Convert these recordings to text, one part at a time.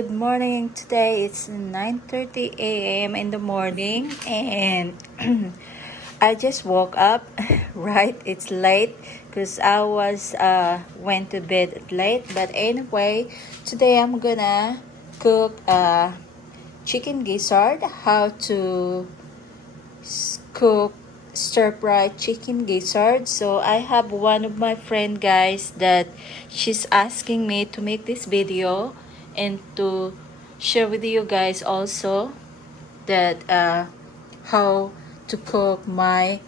Good morning. Today it's 9:30 a.m. in the morning and I just woke up, right? It's late because I was went to bed late, but anyway, today I'm gonna cook chicken gizzard. How to cook stir fry chicken gizzard. So I have one of my friend guys that she's asking me to make this video and to share with you guys also that how to cook my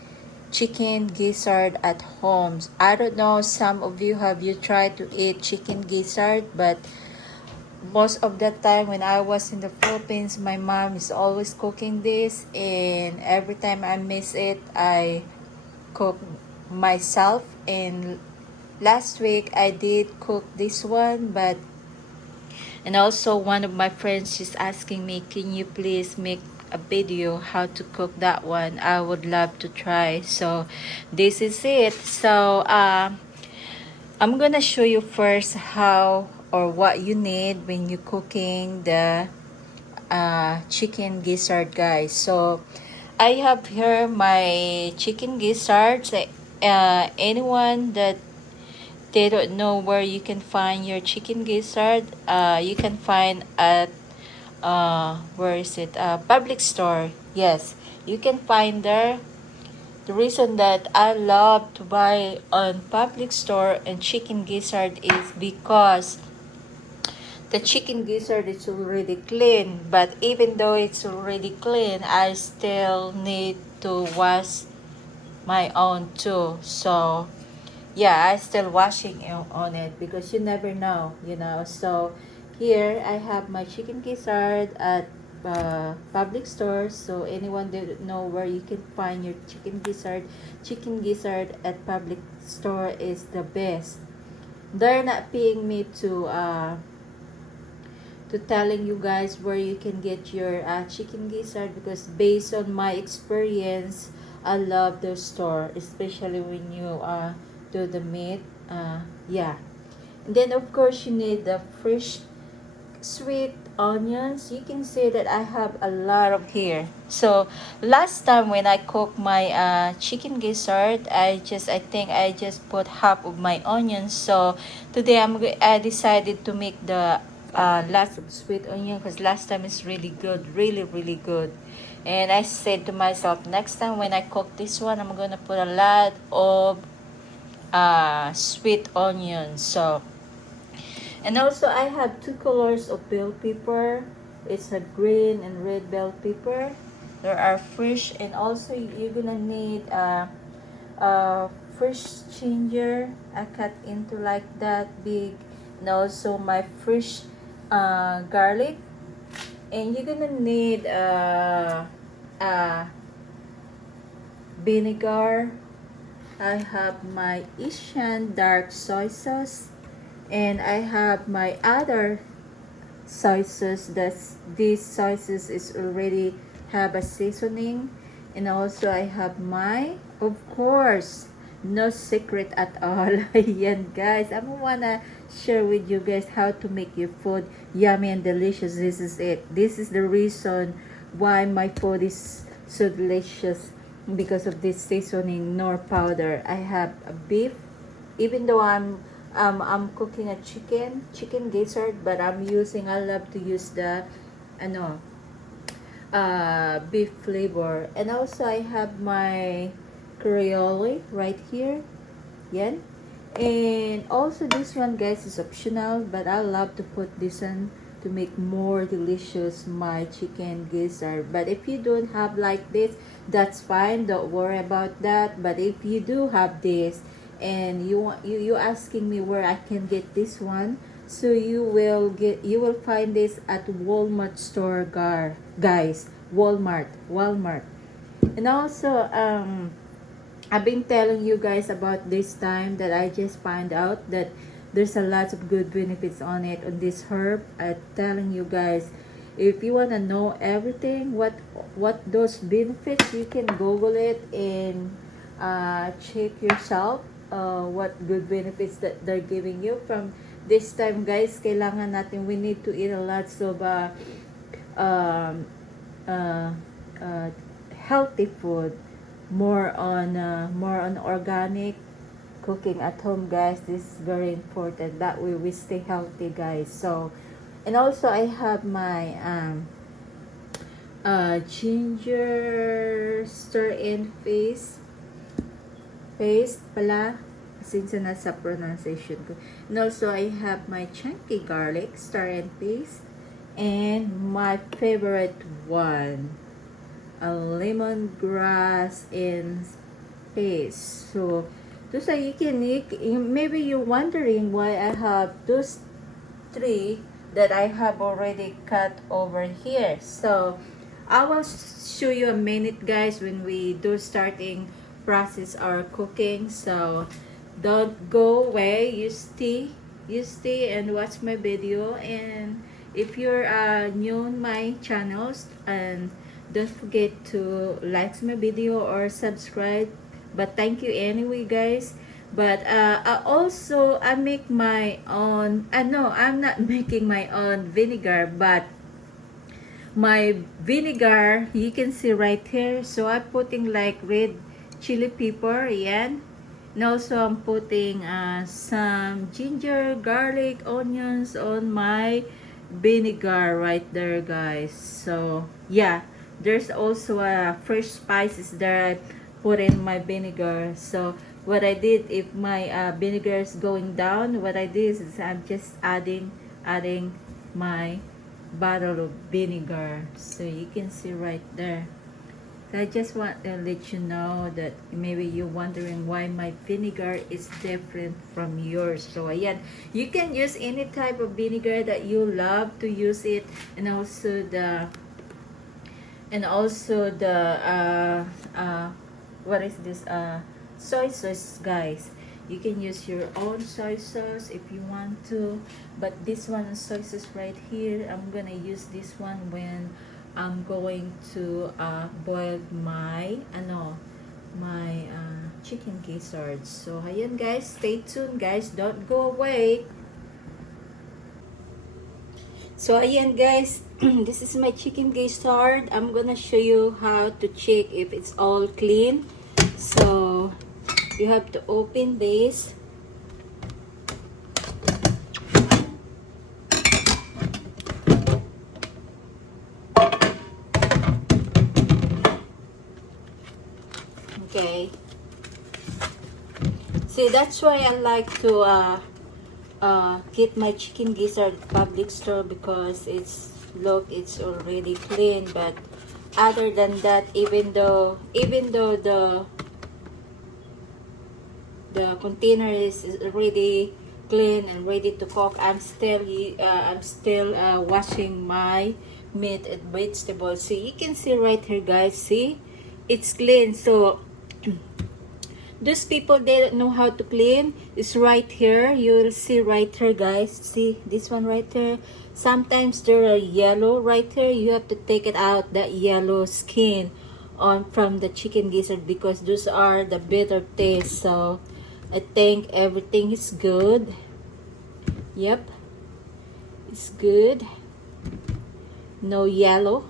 chicken gizzard at home. I don't know, some of you have you tried to eat chicken gizzard, but most of the time when I was in the Philippines, my mom is always cooking this, and every time I miss it, I cook myself. And last week I did cook this one, but and also one of my friends, she's asking me, can you please make a video how to cook that one? I would love to try. So this is it. So I'm gonna show you first how or what you need when you're cooking the chicken gizzard, guys. So I have here my chicken gizzards. Anyone that they don't know where you can find your chicken gizzard, you can find at where is it, public store. Yes, you can find there. The reason that I love to buy on public store and chicken gizzard is because the chicken gizzard is already clean. But even though it's already clean, I still need to wash my own too. So yeah, I still washing on it because you never know, you know. So here I have my chicken gizzard at public stores. So anyone that know where you can find your chicken gizzard at public store is the best. They're not paying me to telling you guys where you can get your chicken gizzard, because based on my experience, I love the store, especially when you do the meat. Yeah, and then of course you need the fresh sweet onions. You can see that I have a lot of here. So last time when I cooked my chicken gizzard, I think I just put half of my onions. So today I decided to make the lots of sweet onion, because last time is really good, really good. And I said to myself, next time when I cook this one, I'm gonna put a lot of sweet onions. So, and also I have two colors of bell pepper. It's a green and red bell pepper. There are fresh, and also you're gonna need fresh ginger. I cut into like that big, and also my fresh garlic. And you're gonna need vinegar. I have my Asian dark soy sauce, and I have my other soy sauce. This soy sauce is already have a seasoning. And also I have my, of course, no secret at all. Yan guys, I wanna share with you guys how to make your food yummy and delicious. This is it. This is the reason why my food is so delicious, because of this seasoning nor powder. I have a beef, even though I'm cooking a chicken gizzard, but I love to use the beef flavor. And also I have my Creole right here. Yan. And also this one guys is optional, but I love to put this one to make more delicious my chicken gizzard. But if you don't have like this, that's fine, don't worry about that. But if you do have this, and you asking me where I can get this one, so you will find this at Walmart store, guys. Walmart. And also I've been telling you guys about this time that I just find out that there's a lot of good benefits on it, on this herb. I'm telling you guys, if you want to know everything what those benefits, you can Google it and check yourself what good benefits that they're giving you from this time guys, kailangan natin, we need to eat a lot of um, uh, uh, healthy food, more on organic cooking at home guys. This is very important, that way we stay healthy guys. So, and also I have my ginger stir in paste pala, since nasa pronunciation ko. And also I have my chunky garlic stir in paste, and my favorite one, a lemongrass in paste. So those are unique. Maybe you're wondering why I have those three that I have already cut over here. So I will show you a minute guys when we do starting process our cooking. So don't go away, you stay and watch my video. And if you're new on my channels, and don't forget to like my video or subscribe. But thank you anyway guys. But I make my own, no, I'm not making my own vinegar, but my vinegar, you can see right here. So I'm putting like red chili pepper, yan. And also I'm putting some ginger, garlic, onions on my vinegar right there guys. So yeah, there's also fresh spices that I put in my vinegar. So what I did, if my vinegar is going down, what I did is I'm just adding my bottle of vinegar. So you can see right there. So I just want to let you know that maybe you're wondering why my vinegar is different from yours. So ayan, you can use any type of vinegar that you love to use it. And also the what is this, soy sauce guys. You can use your own soy sauce if you want to, but this one is soy sauce right here. I'm gonna use this one when I'm going to boil my chicken gizzards. So ayan guys, stay tuned guys, don't go away. So ayan guys, this is my chicken gizzard. I'm gonna show you how to check if it's all clean. So you have to open this. Okay. See, that's why I like to get my chicken gizzard public store, because it's already clean. But other than that, even though the container is already clean and ready to cook, I'm still washing my meat and vegetables. See, you can see right here guys, see, it's clean. So those people, they don't know how to clean, it's right here. You will see right here guys, see this one right here. Sometimes there are yellow right here. You have to take it out, that yellow skin on from the chicken gizzard, because those are the bitter taste. So I think everything is good. Yep, it's good, no yellow.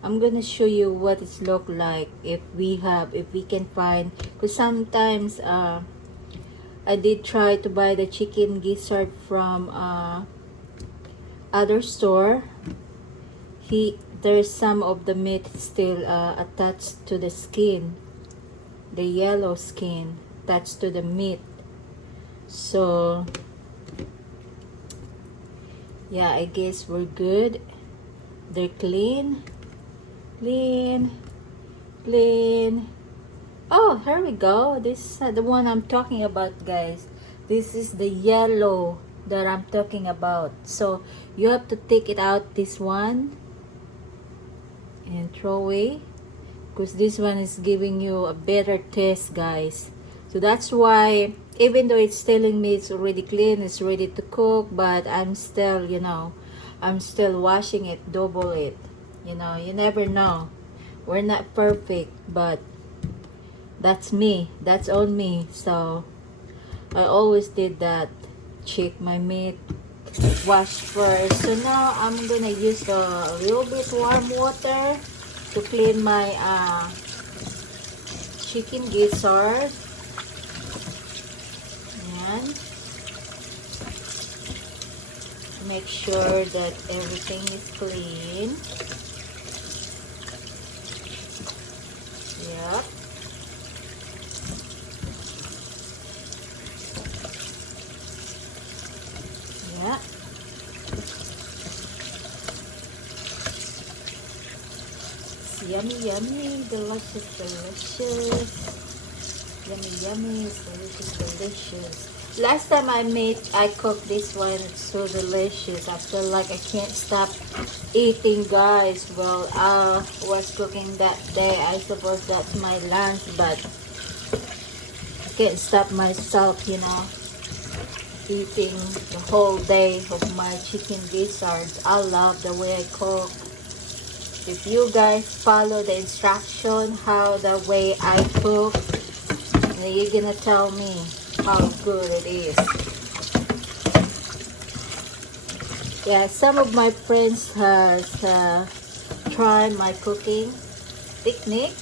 I'm gonna show you what it's look like if we can find, because sometimes I did try to buy the chicken gizzard from other store. There's some of the meat still attached to the skin, the yellow skin attached to the meat. So yeah, I guess we're good. They're clean. Oh, here we go. This is the one I'm talking about guys. This is the yellow that I'm talking about. So you have to take it out, this one, and throw away, because this one is giving you a better taste guys. So that's why, even though it's telling me it's already clean, it's ready to cook, but I'm still, I'm still washing it, double it. You never know. We're not perfect, but that's me. That's on me. So I always did that. check my meat wash first. So now I'm gonna use a little bit warm water to clean my chicken gizzard. Ayan. Make sure that everything is clean. Yep. Yeah. It's yummy, yummy, delicious, delicious. Yummy, yummy, delicious, delicious. Last time I cooked this one. It's so delicious. I feel like I can't stop eating, guys. Well, I was cooking that day. I suppose that's my lunch, but I can't stop myself, you know, eating the whole day of my chicken gizzards. I love the way I cook. If you guys follow the instruction, how the way I cook, then you're gonna tell me how good it is. Yeah, some of my friends has tried my cooking technique.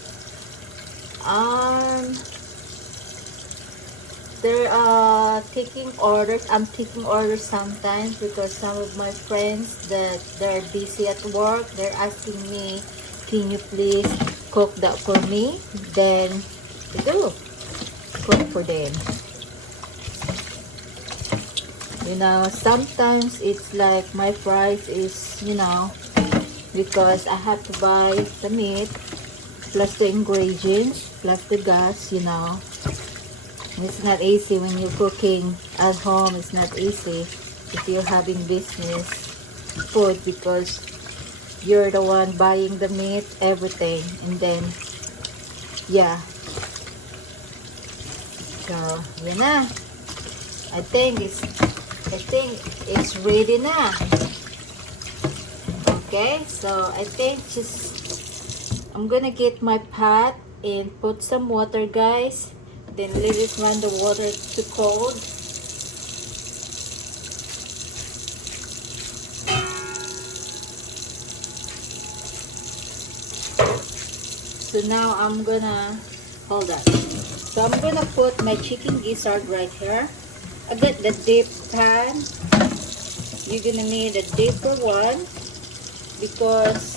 They're taking orders. I'm taking orders sometimes because some of my friends that they're busy at work, they're asking me, can you please cook that for me? Then I do cook for them. You know, sometimes it's like my price is, you know, because I have to buy the meat plus the ingredients plus the gas, you know. It's not easy when you're cooking at home. It's not easy if you're having business food because you're the one buying the meat, everything, and then yeah. So yun na. I think it's ready na. Okay, so I think I'm gonna get my pot and put some water, guys. Then let it run the water to cold. So now I'm gonna hold on. So I'm gonna put my chicken gizzard right here. I got the deep pan. You're gonna need a deeper one because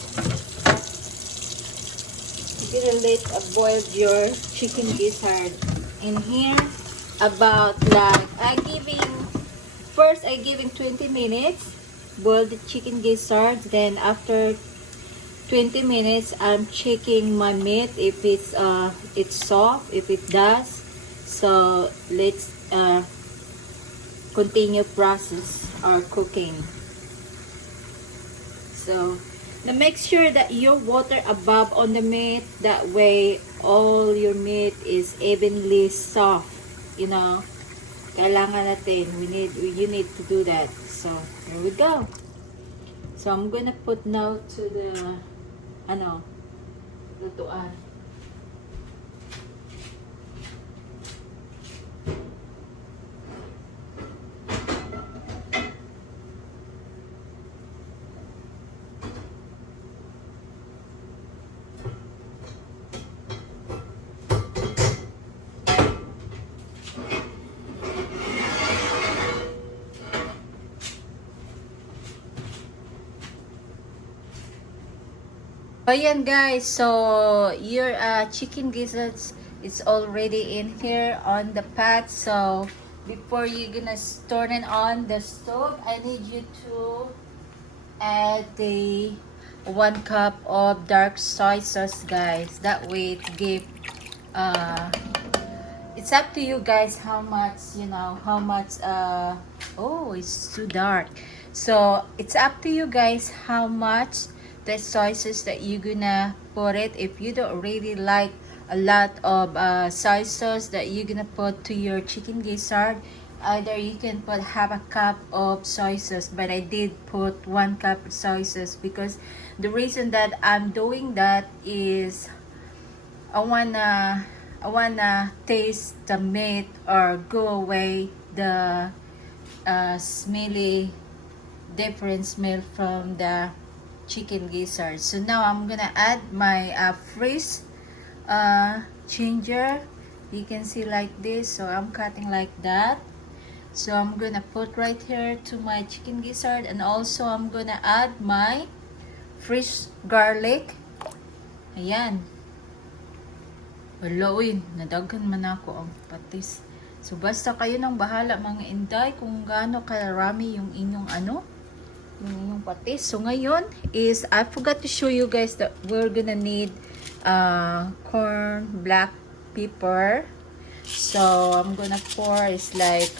you're gonna let boil your chicken gizzard in here. About like I giving 20 minutes boil the chicken gizzards. Then after 20 minutes I'm checking my meat if it's soft, if it does. So let's continue process our cooking. So now make sure that your water above on the meat, that way all your meat is evenly soft, you know. Kailangan natin, you need to do that. So here we go. So I'm gonna put now to the lutuan. Ayan guys, so your chicken gizzards is already in here on the pot. So before you're gonna turn it on the stove, I need you to add the 1 cup of dark soy sauce, guys. That way it give it's up to you guys how much, you know, how much oh, it's too dark. So it's up to you guys how much the soy sauce that you're gonna put it. If you don't really like a lot of soy sauce that you're gonna put to your chicken gizzard, either you can put half a cup of soy sauce, but I did put 1 cup of soy sauce because the reason that I'm doing that is I wanna taste the meat or go away the smelly, different smell from the chicken gizzard. So now I'm gonna add my freeze ginger. You can see like this, so I'm cutting like that. So I'm gonna put right here to my chicken gizzard, and also I'm gonna add my fresh garlic. Ayan. Wala, uy, nadagan man ako ang patis. So basta kayo nang bahala mga inday kung gaano karami yung inyong yung inyong patis. So ngayon is, I forgot to show you guys that we're gonna need corn, black pepper. So I'm gonna pour is like,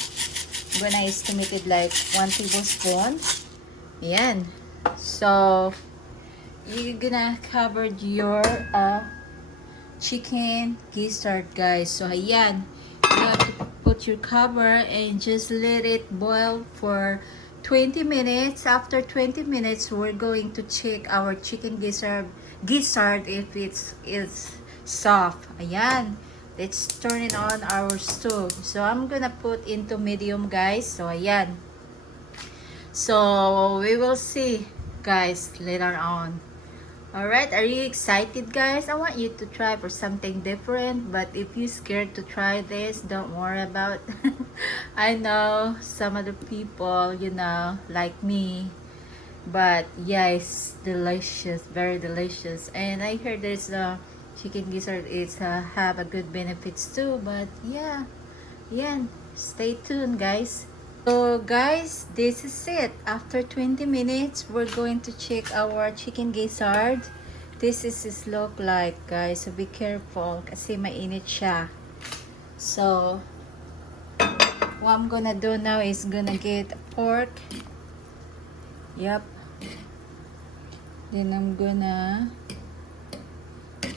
I'm gonna estimate it like 1 tablespoon. Ayan. So you're gonna cover your chicken gizzard, guys. So ayan, you have to put your cover and just let it boil for 20 minutes. After 20 minutes, we're going to check our chicken gizzard if it's soft. Ayan, let's turn it on our stove. So I'm gonna put into medium, guys. So ayan, so we will see guys later on. Alright, are you excited, guys? I want you to try for something different, but if you're scared to try this, don't worry about I know some other people, you know, like me, but yeah, it's delicious, very delicious. And I heard there's a chicken gizzard is have a good benefits too, but yeah, stay tuned, guys. So guys, this is it. After 20 minutes, we're going to check our chicken gizzard. This is its look like, guys. So be careful kasi mainit siya. So what I'm gonna do now is gonna get pork. Yep. Then I'm gonna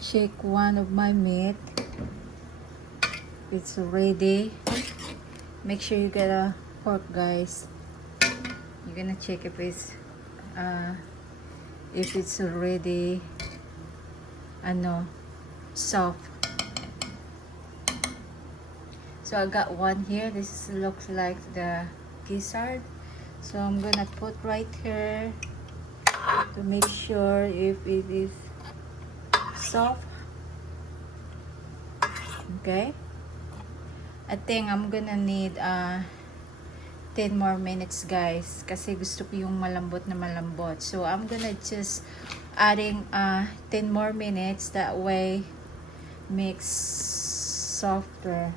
check one of my meat. It's ready. Make sure you get a pork, guys. You're gonna check if it's already soft. So I got one here. This looks like the gizzard. So I'm gonna put right here to make sure if it is soft. Okay, I think I'm gonna need 10 more minutes, guys, kasi gusto ko yung malambot na malambot. So I'm gonna just adding 10 more minutes, that way makes softer.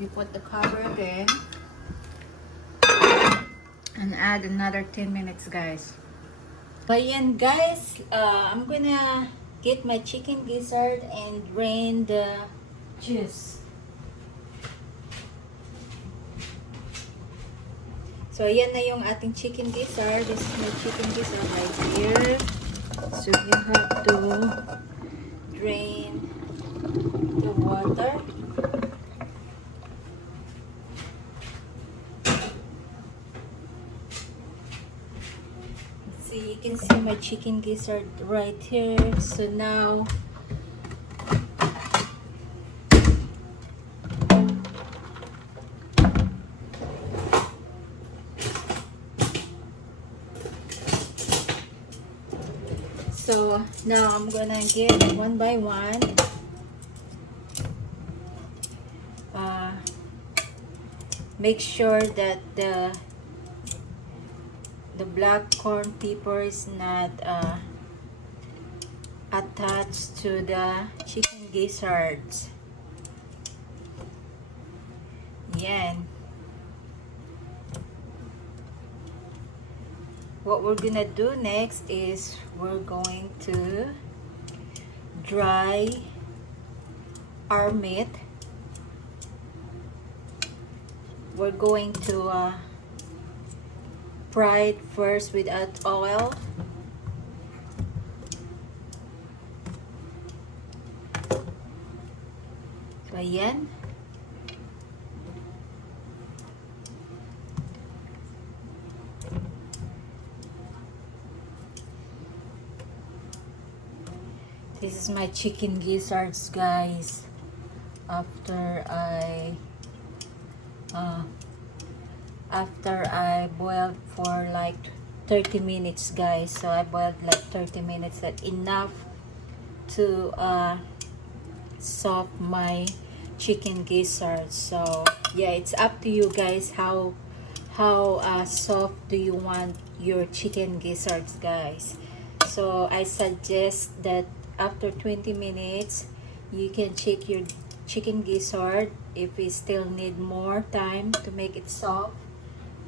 You put the cover again and add another 10 minutes, guys. Ayan, guys, I'm gonna get my chicken gizzard and drain the juice. So ayan na yung ating chicken gizzard. This is my chicken gizzard right here. So you have to drain the water. So you can see my chicken gizzard right here. So now I'm gonna get one by one. Make sure that the black corn pepper is not attached to the chicken gizzards. Yan. What we're gonna do next is we're going to dry our meat. We're going to fry it first without oil. So ayan. This is my chicken gizzards, guys. after uh, I boiled for like 30 minutes, guys. So I boiled like 30 minutes. That's enough to soft my chicken gizzards. So yeah, it's up to you guys how soft do you want your chicken gizzards, guys. So I suggest that after 20 minutes you can check your chicken gizzard if it still need more time to make it soft.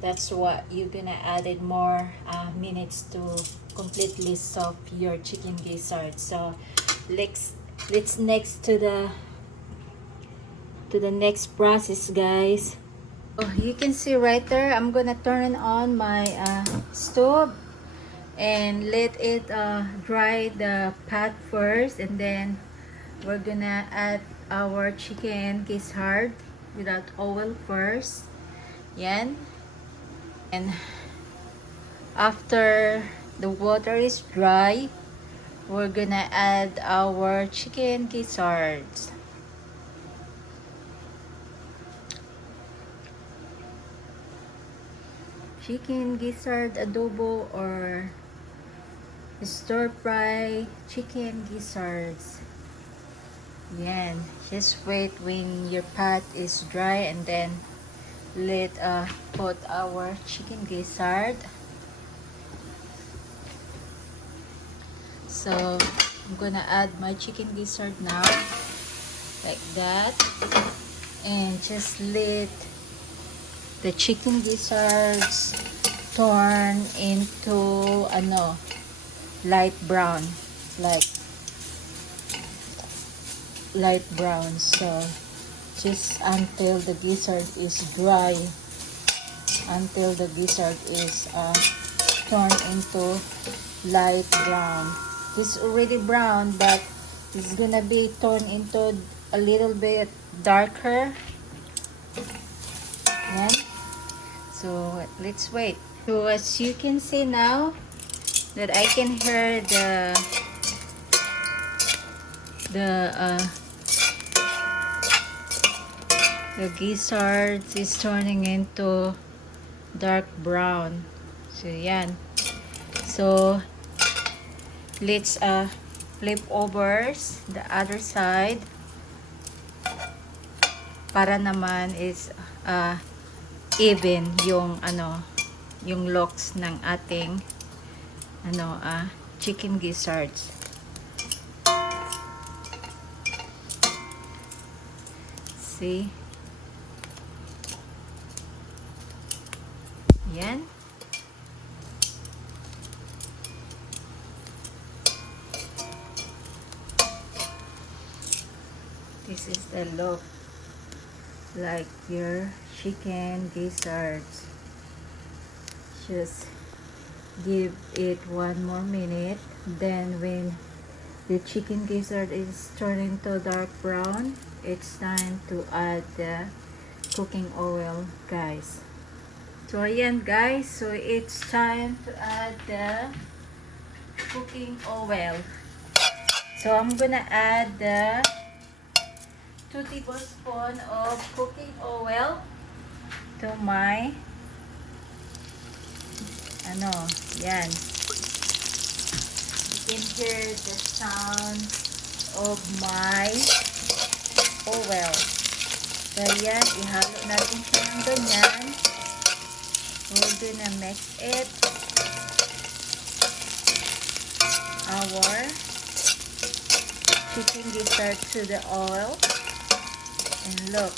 That's what you're gonna add it more minutes to completely soft your chicken gizzard. So let's next to the next process, guys. Oh, you can see right there, I'm gonna turn on my stove and let it dry the pot first, and then we're gonna add our chicken gizzard without oil first. Yan. And after the water is dry, we're gonna add our chicken gizzards. Chicken gizzard adobo or stir fry chicken gizzards. Yan. Just wait when your pot is dry, and then let put our chicken gizzard. So I'm gonna add my chicken gizzard now, like that, and just let the chicken gizzards turn into light brown, like light brown. So just until the gizzard is dry, until the gizzard is turned into light brown. This is already brown, but it's gonna be turned into a little bit darker. Yan. So let's wait. So as you can see now that I can hear the gizzard is turning into dark brown. So yan. So let's flip over the other side para naman is even yung yung locks ng ating chicken gizzards. See? Yan. This is the look like your chicken gizzards. Just give it one more minute. Then when the chicken gizzard is turning to dark brown, it's time to add the cooking oil, guys. So ayan, guys, so it's time to add the cooking oil. So I'm gonna add the 2 tablespoons of cooking oil to my yan. You can hear the sound of my oil. So yan, ihalo natin siya ng ganyan. We're gonna mix it. Our chicken gizzard to the oil. And look.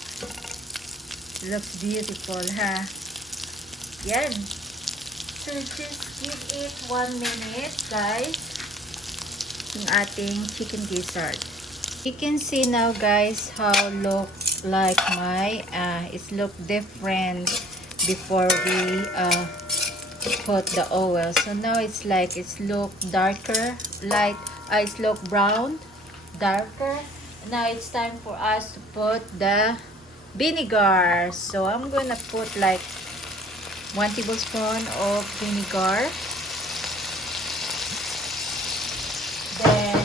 Looks beautiful, ha? Yan. So just give it 1 minute, guys. Yung ating chicken gizzard. You can see now, guys, how look like my it look different before we put the oil. So now it's look darker, light, it's look brown, darker. Now it's time for us to put the vinegar. So I'm gonna put like 1 tablespoon of vinegar. Then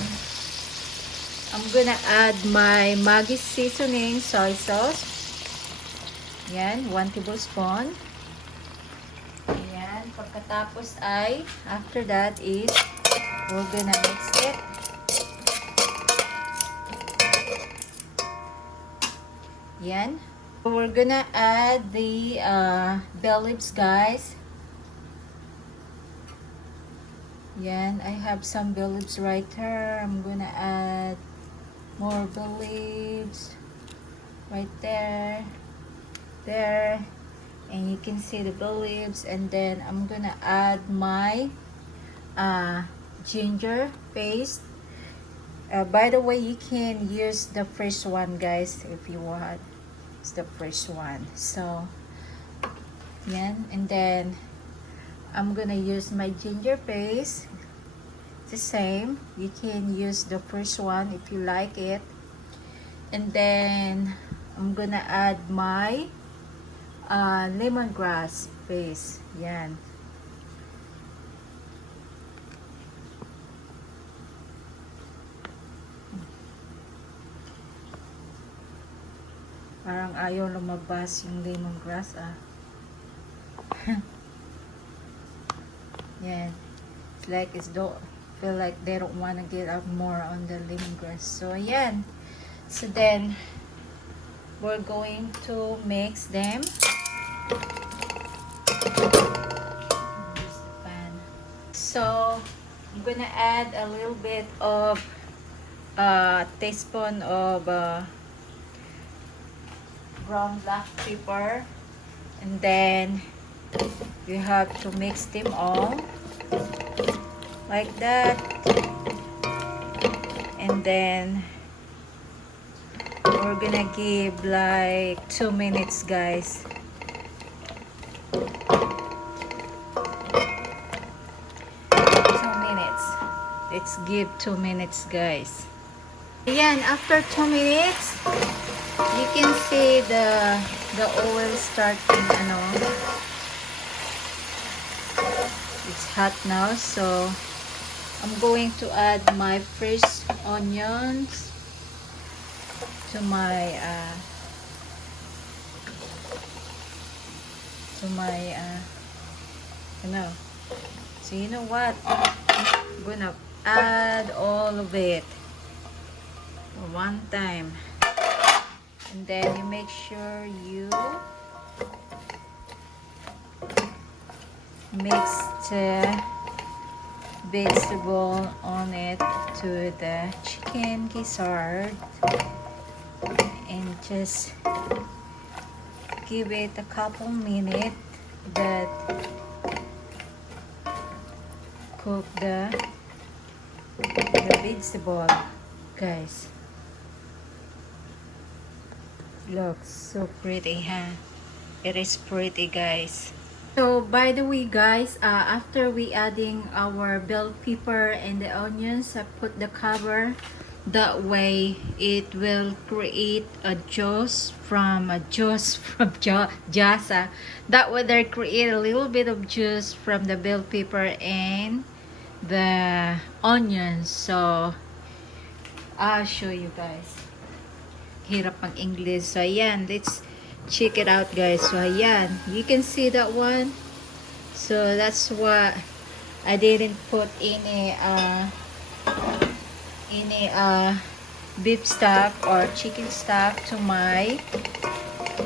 I'm I'm gonna add my Maggi seasoning soy sauce. Yan, 1 tablespoon. Ayan, pagkatapos ay, after that is, we're gonna mix it. Yan. So we're gonna add the bell leaves, guys. Yan, I have some bell leaves right here. I'm gonna add more bell leaves right there, there, and you can see the bell leaves. And then I'm gonna add my ginger paste. By the way, you can use the fresh one, guys, if you want. It's the fresh one. So yan, and then I'm gonna use my ginger paste. The same, you can use the first one if you like it. And then I'm gonna add my lemongrass paste. Yan. Parang ayaw lumabas yung lemongrass, Yan. It's like feel like they don't want to get up more on the lemongrass. So ayan. So then we're going to mix them. Use the pan. So I'm gonna add a little bit of teaspoon of ground black pepper, and then you have to mix them all like that. And then we're gonna give like 2 minutes, guys. 2 minutes. Let's give 2 minutes, guys. Ayan, after 2 minutes, you can see the oil starting, it's hot now. So I'm going to add my fresh onions to my so you know what, I'm gonna add all of it one time, and then you make sure you mix the vegetable on it to the chicken gizzard, and just give it a couple minutes that cook the vegetable, guys. Looks so pretty, huh? It is pretty, guys. So by the way, guys, after we adding our bell pepper and the onions, I put the cover. That way it will create a juice from jasa. That way they create a little bit of juice from the bell pepper and the onions. So I'll show you guys. Hirap pang English. So ayan, let's check it out, guys. So ayan, you can see that one. So that's what I didn't put any beef stock or chicken stock to my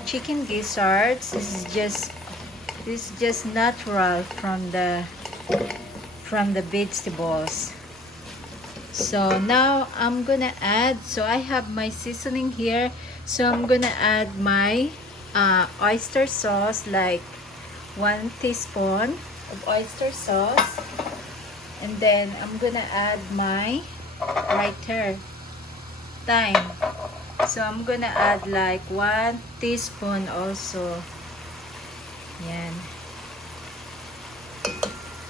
chicken gizzards. This is just natural from the vegetables. So now I'm gonna add, so I have my seasoning here, so I'm gonna add my oyster sauce, like 1 teaspoon of oyster sauce, and then I'm gonna add my thyme. So I'm gonna add like 1 teaspoon also. Yan.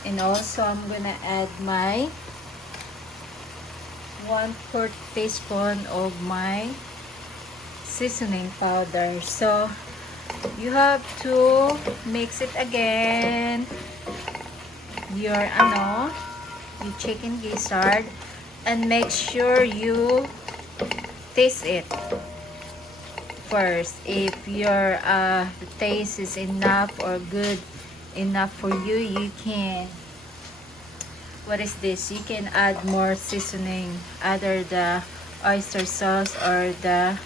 And also I'm gonna add my 1/4 teaspoon of my seasoning powder. So you have to mix it again, your chicken gizzard, and make sure you taste it first. If your the taste is enough or good enough for you, you can, what is this, you can add more seasoning, either the oyster sauce or the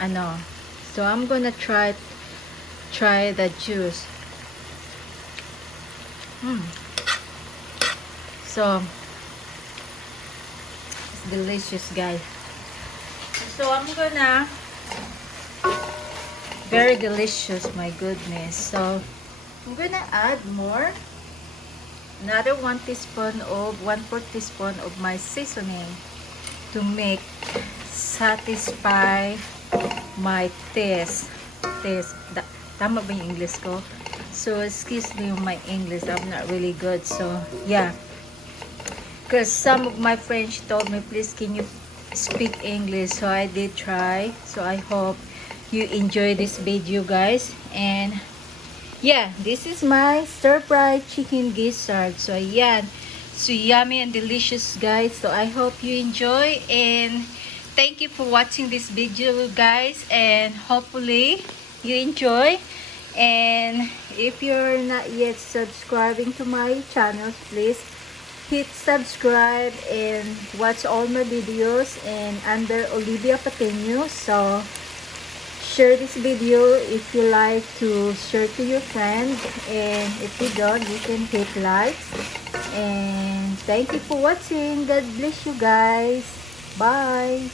ano. So I'm gonna try the juice. So it's delicious, guys. So I'm gonna, very delicious, my goodness. So I'm gonna add more, another 1 teaspoon of 1/4 teaspoon of my seasoning to make satisfy my taste. Tama ba yung English ko? So excuse me my English, I'm not really good. So yeah, because some of my friends told me, please can you speak English, so I did try. So I hope you enjoy this video, guys. And yeah, this is my stir-fried chicken gizzard. So ayan, so yummy and delicious, guys. So I hope you enjoy, and thank you for watching this video, guys, and hopefully you enjoy. And if you're not yet subscribing to my channel, please hit subscribe and watch all my videos and under Olivia Patino. So share this video if you like to share to your friends, and if you don't, you can hit like. And thank you for watching. God bless you, guys. Bye.